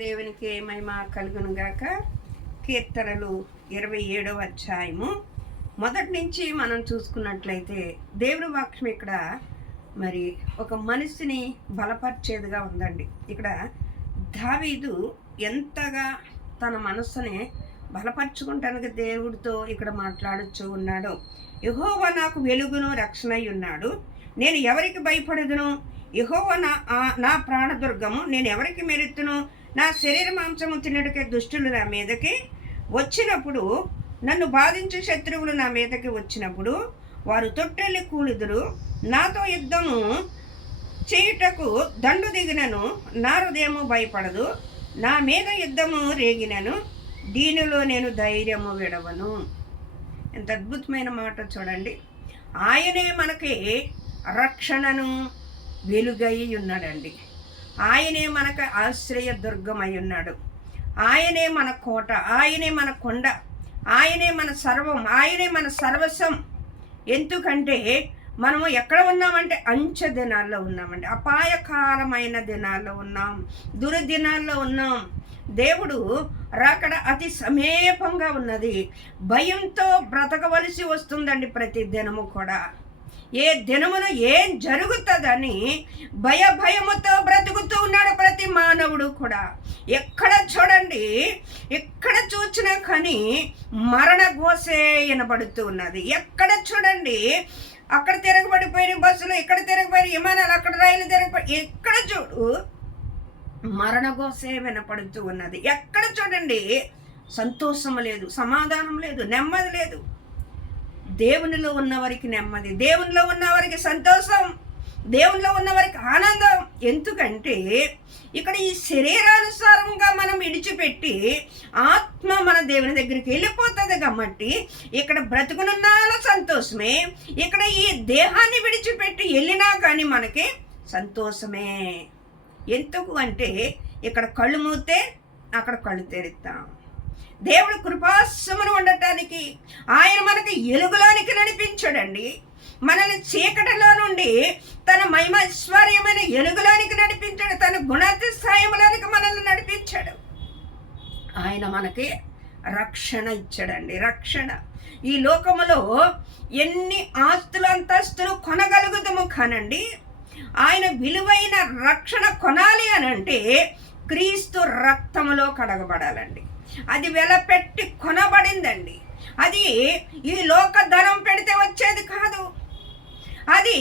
దేవునికి మహిమ కలుగును గాక. కీర్తనలు 27వ అధ్యాయము మొదటి నుంచి మనం చూసుకున్నట్లయితే దేవుని వాక్యం ఇక్కడ మరి ఒక మనిషిని బలపరిచేదిగా ఉందండి. ఇక్కడ దావీదు ఎంతగా తన మనస్సుని బలపరుచుకుంటానికి దేవుడితో ఇక్కడ మాట్లాడుచూ ఉన్నాడు. యెహోవా నాకు వెలుగును రక్షణై ఉన్నాడు, నేను ఎవరికి భయపడదును? యెహోవా నా ప్రాణదుర్గము, నేను ఎవరికి మెరుతును? నా శరీర మాంసము తినడికే దుష్టులు నా మీదకి వచ్చినప్పుడు, నన్ను బాధించే శత్రువులు నా మీదకి వచ్చినప్పుడు వారు తొట్టెల్లి కూలిదురు. నాతో యుద్ధము చేయుటకు దండు దిగినను నా హృదయము భయపడదు. నా మీద యుద్ధము రేగినను దీనిలో నేను ధైర్యము విడవను. ఎంత అద్భుతమైన మాట చూడండి. ఆయనే మనకి రక్షణను వెలుగై ఉన్నాడండి. ఆయనే మనకు ఆశ్రయ దుర్గమై ఉన్నాడు. ఆయనే మన కోట, ఆయనే మన కొండ, ఆయనే మన సర్వం, ఆయనే మన సర్వస్వం. ఎందుకంటే మనము ఎక్కడ ఉన్నామంటే అంచె దినాల్లో ఉన్నామండి, అపాయకారమైన దినాల్లో ఉన్నాం, దుర్దినాల్లో ఉన్నాం. దేవుడు రాకడ అతి సమీపంగా ఉన్నది. భయంతో బ్రతకవలసి వస్తుందండి ప్రతి దినము కూడా. ఏ దినమున ఏం జరుగుతుందని భయముతో బ్రతుకుతూ ఉన్నాడు ప్రతి మానవుడు కూడా. ఎక్కడ చూడండి, ఎక్కడ చూసినా కానీ మరణ ఘోషే వినబడుతూ ఉన్నది. ఎక్కడ చూడండి, అక్కడ తిరగబడిపోయిన బస్సులు, ఇక్కడ తిరగబడి విమానాలు, అక్కడ రైలు తిరగబడి, ఎక్కడ చూడు మరణ ఘోషే వినపడుతూ ఉన్నది. ఎక్కడ చూడండి సంతోషం లేదు, సమాధానం లేదు, నెమ్మది లేదు. దేవునిలో ఉన్నవారికి నెమ్మది, దేవునిలో ఉన్నవారికి సంతోషం, దేవునిలో ఉన్నవారికి ఆనందం. ఎందుకంటే ఇక్కడ ఈ శరీరానుసారంగా మనం విడిచిపెట్టి ఆత్మ మన దేవుని దగ్గరికి వెళ్ళిపోతుంది కాబట్టి ఇక్కడ బ్రతుకునున్నాలో సంతోషమే. ఇక్కడ ఈ దేహాన్ని విడిచిపెట్టి వెళ్ళినా కానీ మనకి సంతోషమే. ఎందుకు అంటే ఇక్కడ కళ్ళు మూతే అక్కడ కళ్ళు తెరుస్తాం. దేవుడు కృపాసమును ఉండటానికి ఆయన మనకి ఎలుగులోనికి నడిపించాడండి. మనల్ని చీకటిలో నుండి తన మహిమైశ్వర్యమైన ఎలుగులోనికి నడిపించాడు. తన గుణాతిశయములోనికి మనల్ని నడిపించాడు. ఆయన మనకి రక్షణ ఇచ్చాడండి. రక్షణ ఈ లోకములో ఎన్ని ఆస్తులు అంతస్తులు కొనగలుగుతాము కానండి, ఆయన విలువైన రక్షణ కొనాలి అని అంటే క్రీస్తు రక్తములో కడగబడాలండి. అది వెలపెట్టి కొనబడిందండి. అది ఈ లోక ధనం పెడితే వచ్చేది కాదు. అది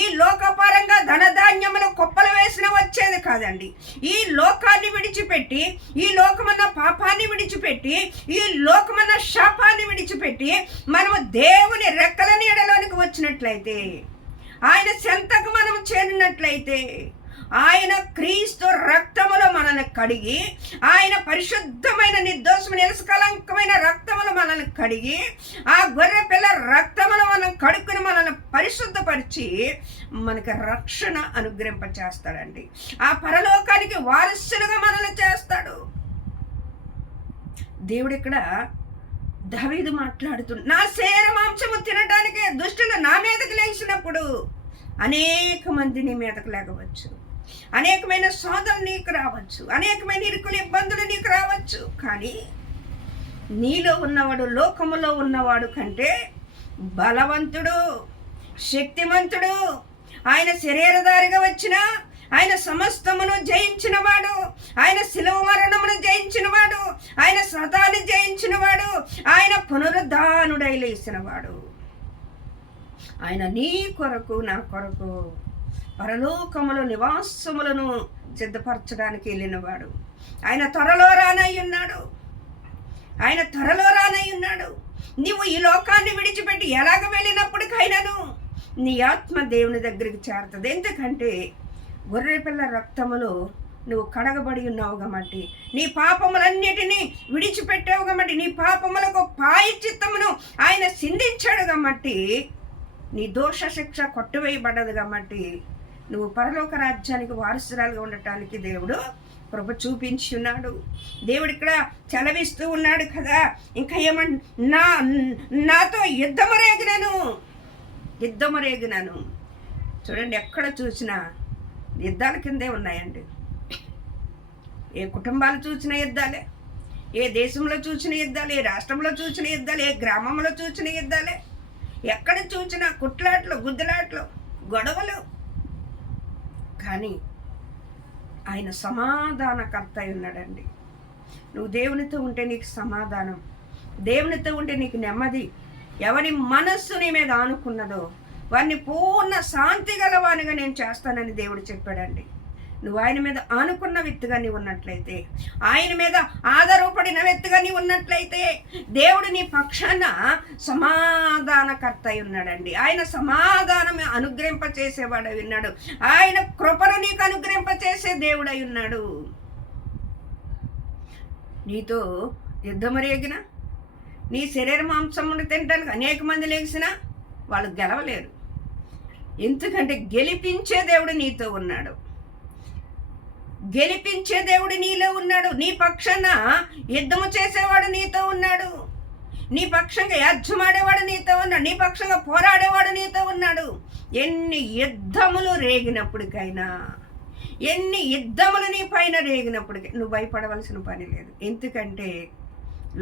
ఈ లోకపరంగా ధనధాన్యములు కుప్పలు వేసిన వచ్చేది కాదండి. ఈ లోకాన్ని విడిచిపెట్టి, ఈ లోకమన్న పాపాన్ని విడిచిపెట్టి, ఈ లోకమన్న శాపాన్ని విడిచిపెట్టి మనము దేవుని రెక్కల నీడలోనికి వచ్చినట్లయితే, ఆయన చెంతకు మనం చేరినట్లయితే, ఆయన క్రీస్తు రక్తములో మనల్ని కడిగి, ఆయన పరిశుద్ధమైన నిర్దోషమైన నిరస్కలంకమైన రక్తములు మనల్ని కడిగి, ఆ గొర్రె పిల్ల రక్తములు మనం కడుక్కుని మనల్ని పరిశుద్ధపరిచి మనకి రక్షణ అనుగ్రహింపచేస్తాడండి. ఆ పరలోకానికి వారసులుగా మనల్ని చేస్తాడు. దేవుడు ఇక్కడ దావీదు మాట్లాడుతున్నాడు. నా శరీర మాంసము తినడానికి దుష్టులు నా మీదకి లేచినప్పుడు అనేక మంది నీ మీదకు లేగవచ్చు, అనేకమైన శోధనలు నీకు రావచ్చు, అనేకమైన ఇరుకులు ఇబ్బందులు నీకు రావచ్చు. కానీ నీలో ఉన్నవాడు లోకములో ఉన్నవాడు కంటే బలవంతుడు, శక్తిమంతుడు. ఆయన శరీరధారిగా వచ్చిన ఆయన సమస్తమును జయించినవాడు, ఆయన శిలువ మరణమును జయించినవాడు, ఆయన సతాన్ని జయించినవాడు, ఆయన పునరుద్ధానుడై లేచినవాడు. ఆయన నీ కొరకు నా కొరకు పరలోకములో నివాసములను సిద్ధపరచడానికి వెళ్ళినవాడు. ఆయన త్వరలో రానై ఉన్నాడు. ఆయన త్వరలో రానై ఉన్నాడు. నీవు ఈ లోకాన్ని విడిచిపెట్టి ఎలాగ వెళ్ళినప్పటికైనాను నీ ఆత్మ దేవుని దగ్గరికి చేరుతుంది. ఎందుకంటే గొర్రెపిల్ల రక్తములో నువ్వు కడగబడి ఉన్నావు కాబట్టి, నీ పాపములన్నిటినీ విడిచిపెట్టావు కాబట్టి, నీ పాపములకు ప్రాయశ్చిత్తమును ఆయన సిందించాడు కాబట్టి, నీ దోష శిక్ష కొట్టువేయబడ్డదు కాబట్టి నువ్వు పరలోక రాజ్యానికి వారసురాలుగా ఉండటానికి దేవుడు కృప చూపించి ఉన్నాడు. దేవుడు ఇక్కడ చలవిస్తూ ఉన్నాడు కదా. ఇంకా నాతో యుద్ధము రేగినను. చూడండి, ఎక్కడ చూసినా యుద్ధాల కిందే ఉన్నాయండి. ఏ కుటుంబాలు చూసిన యుద్ధాలే, ఏ దేశంలో చూసిన యుద్ధాలు, ఏ రాష్ట్రంలో చూసిన యుద్ధాలు, ఏ గ్రామంలో చూసిన యుద్ధాలే. ఎక్కడ చూసినా కుట్లాట్లు, గుద్దులాట్లు, గొడవలు. కానీ ఆయన సమాధానకర్త అయి ఉన్నాడండి. నువ్వు దేవునితో ఉంటే నీకు సమాధానం, దేవునితో ఉంటే నీకు నెమ్మది. ఎవరి మనస్సు నీ మీద ఆనుకున్నదో వారిని పూర్ణ శాంతి గలవానిగా నేను చేస్తానని దేవుడు చెప్పాడండి. నువ్వు ఆయన మీద ఆనుకున్న వ్యక్తిగా నీవు ఉన్నట్లయితే, ఆయన మీద ఆధారపడిన వ్యక్తిగా నీవు ఉన్నట్లయితే, దేవుడు నీ పక్షాన సమాధానకర్త అయి ఉన్నాడండి. ఆయన సమాధానం అనుగ్రహింపచేసేవాడై ఉన్నాడు. ఆయన కృపను నీకు అనుగ్రహింపచేసే దేవుడై ఉన్నాడు. నీతో యుద్ధము రేగిన, నీ శరీర మాంసమును తినడానికి అనేక మంది లేచినా వాళ్ళు గెలవలేరు. ఎందుకంటే గెలిపించే దేవుడు నీతో ఉన్నాడు. గెలిపించే దేవుడు నీలో ఉన్నాడు. నీ పక్షాన యుద్ధము చేసేవాడు నీతో ఉన్నాడు. నీ పక్షంగా యాజ్యమాడేవాడు నీతో ఉన్నాడు. నీ పక్షంగా పోరాడేవాడు నీతో ఉన్నాడు. ఎన్ని యుద్ధములు రేగినప్పటికైనా, ఎన్ని యుద్ధములు నీ పైన రేగినప్పటికీ నువ్వు భయపడవలసిన పని లేదు. ఎందుకంటే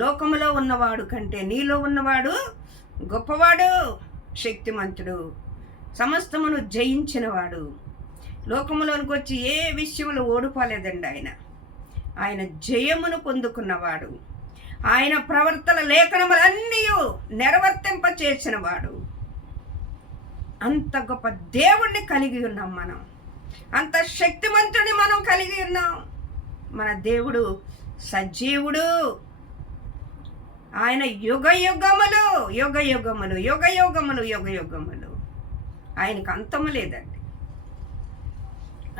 లోకములో ఉన్నవాడు కంటే నీలో ఉన్నవాడు గొప్పవాడు, శక్తిమంతుడు, సమస్తమును జయించినవాడు. లోకములోనికి వచ్చి ఏ విషయంలో ఓడిపోలేదండి. ఆయన జయమును పొందుకున్నవాడు. ఆయన ప్రవర్తన లేఖనములన్నీ నెరవర్తింప చేసినవాడు. అంత గొప్ప దేవుణ్ణి కలిగి ఉన్నాం మనం. అంత శక్తిమంతుడిని మనం కలిగి ఉన్నాం. మన దేవుడు సజీవుడు. ఆయన యుగ యుగములు యుగ యుగములు యుగ యుగములు యుగ యుగములు. ఆయనకు అంతము లేదండి.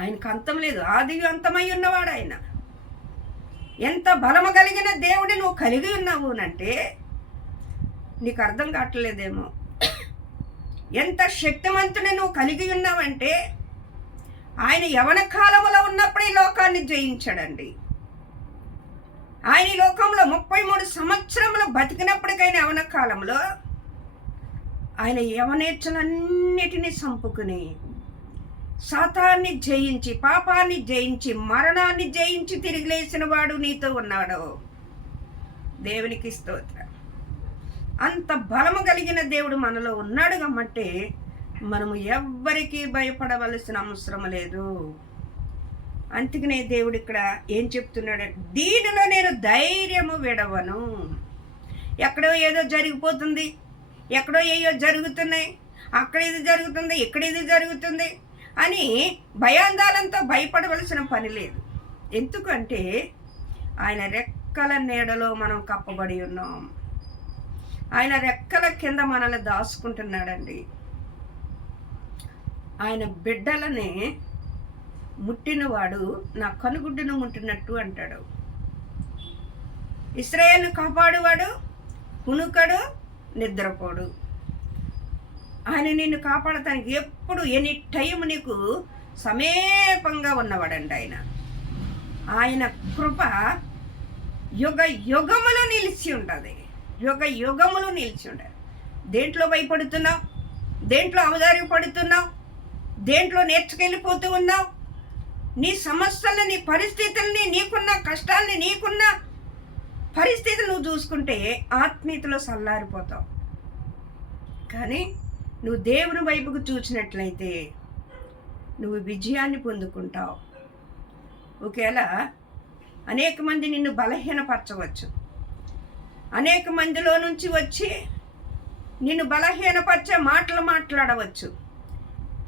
ఆయనకు అంతం లేదు. ఆది అంతమై ఉన్నవాడు ఆయన. ఎంత బలము కలిగిన దేవుడి నువ్వు కలిగి ఉన్నావు అంటే నీకు అర్థం కావట్లేదేమో. ఎంత శక్తిమంతుని నువ్వు కలిగి ఉన్నావంటే, ఆయన యవన కాలములో ఉన్నప్పుడు ఈ లోకాన్ని జయించాడండి. ఆయన ఈ లోకంలో 33 సంవత్సరములు బతికినప్పటికైనా యవన కాలంలో ఆయన యవనేచ్ఛలన్నిటినీ చంపుకుని, సాతాన్ని జయించి, పాపాన్ని జయించి, మరణాన్ని జయించి తిరిగి లేచిన వాడు నీతో ఉన్నాడు. దేవునికి స్తోత్రం. అంత బలము కలిగిన దేవుడు మనలో ఉన్నాడు కాబట్టి మనము ఎవ్వరికీ భయపడవలసిన అవసరం లేదు. అందుకనే దేవుడు ఇక్కడ ఏం చెప్తున్నాడు? దీనిలో నేను ధైర్యము విడవను. ఎక్కడో ఏదో జరిగిపోతుంది, ఎక్కడో ఏయో జరుగుతున్నాయి, అక్కడ ఇది జరుగుతుంది, ఇక్కడ ఇది జరుగుతుంది అని భయాందాలంతో భయపడవలసిన పని లేదు. ఎందుకంటే ఆయన రెక్కల నీడలో మనం కప్పబడి ఉన్నాం. ఆయన రెక్కల కింద మనల్ని దాచుకుంటున్నాడండి. ఆయన బిడ్డలని ముట్టినవాడు నా కనుగుడ్డును ముట్టినట్టు అంటాడు. ఇశ్రాయేలును కాపాడువాడు కునుకడు, నిద్రపోడు. ఆయన నిన్ను కాపాడటానికి ఎప్పుడు ఎనీ టైం నీకు సమీపంగా ఉన్నవాడండి. ఆయన కృప యుగ యుగములు నిలిచి ఉంటుంది. యుగ యుగములు నిలిచి ఉంటుంది. దేంట్లో భయపడుతున్నావు? దేంట్లో అవదారిపడుతున్నావు? దేంట్లో నేర్చుకెళ్ళిపోతూ ఉన్నావు? నీ సమస్యల్ని, నీ పరిస్థితుల్ని, నీకున్న కష్టాల్ని, నీకున్న పరిస్థితులు నువ్వు చూసుకుంటే ఆత్మీయతలో సల్లారిపోతావు. కానీ నువ్వు దేవుని వైపుకు చూసినట్లయితే నువ్వు విజయాన్ని పొందుకుంటావు. ఒకవేళ అనేక మంది నిన్ను బలహీనపరచవచ్చు. అనేక మందిలో నుంచి వచ్చి నిన్ను బలహీనపరిచే మాటలు మాట్లాడవచ్చు.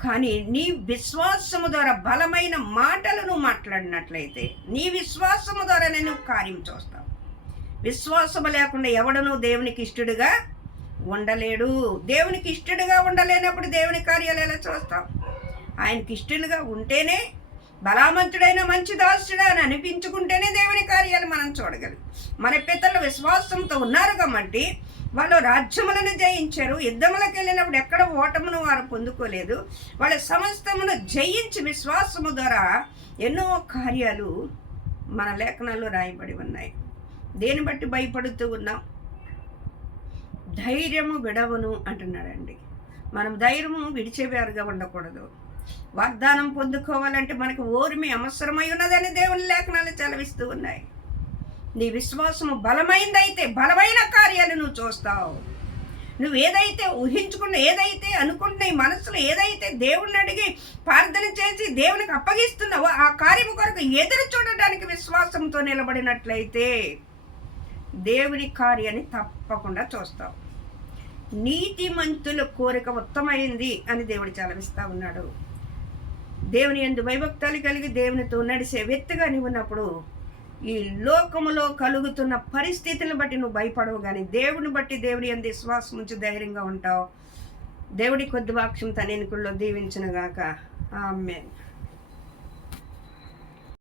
కానీ నీ విశ్వాసము ద్వారా బలమైన మాటలు నువ్వు మాట్లాడినట్లయితే నీ విశ్వాసము ద్వారా నేను కార్యం చూస్తావు. విశ్వాసము లేకుండా ఎవడనూ దేవునికి ఇష్టడుగా ఉండలేడు. దేవునికి ఇష్టడుగా ఉండలేనప్పుడు దేవుని కార్యాలు ఎలా చూస్తాం? ఆయనకి ఇష్టలుగా ఉంటేనే, బలామంతుడైన మంచి దాసుడా అని అనిపించుకుంటేనే దేవుని కార్యాలు మనం చూడగలం. మన పితరులు విశ్వాసంతో ఉన్నారు కాబట్టి వాళ్ళు రాజ్యములను జయించారు. యుద్ధములకు వెళ్ళినప్పుడు ఎక్కడ ఓటమును వారు పొందుకోలేదు. వాళ్ళ సమస్తమును జయించి విశ్వాసము ద్వారా ఎన్నో కార్యాలు మన లేఖనాల్లో రాయబడి ఉన్నాయి. దేని బట్టి భయపడుతూ ఉన్నాం? ధైర్యము విడవను అంటున్నాడండి. మనం ధైర్యము విడిచేవారుగా ఉండకూడదు. వాగ్దానం పొందుకోవాలంటే మనకు ఓర్మి అవసరమై ఉన్నదని దేవుని లేఖనాలు చదివిస్తూ ఉన్నాయి. నీ విశ్వాసము బలమైందైతే బలమైన కార్యాలు నువ్వు చూస్తావు. నువ్వు ఏదైతే ఊహించుకున్న, ఏదైతే అనుకుంటున్న, ఈ మనసులో ఏదైతే దేవుణ్ణి అడిగి ప్రార్థన చేసి దేవునికి అప్పగిస్తున్నావో ఆ కార్యము కొరకు ఎదురు చూడడానికి విశ్వాసంతో నిలబడినట్లయితే దేవుని కార్యాన్ని తప్పకుండా చూస్తావు. నీతిమంతుల కోరిక ఉత్తమైంది అని దేవుడు చలవిస్తూ ఉన్నాడు. దేవుని యందు భయభక్తులు కలిగి దేవునితో నడిచే వ్యక్తిగా నీవు ఉన్నప్పుడు ఈ లోకములో కలుగుతున్న పరిస్థితులను బట్టి నువ్వు భయపడవు, కానీ దేవుని బట్టి దేవుని యందు విశ్వాసం ఉంచి ధైర్యంగా ఉంటావు. దేవుడి కొద్ది వాక్యం తన ఎన్నికల్లో దీవించునుగాక. ఆమేన్.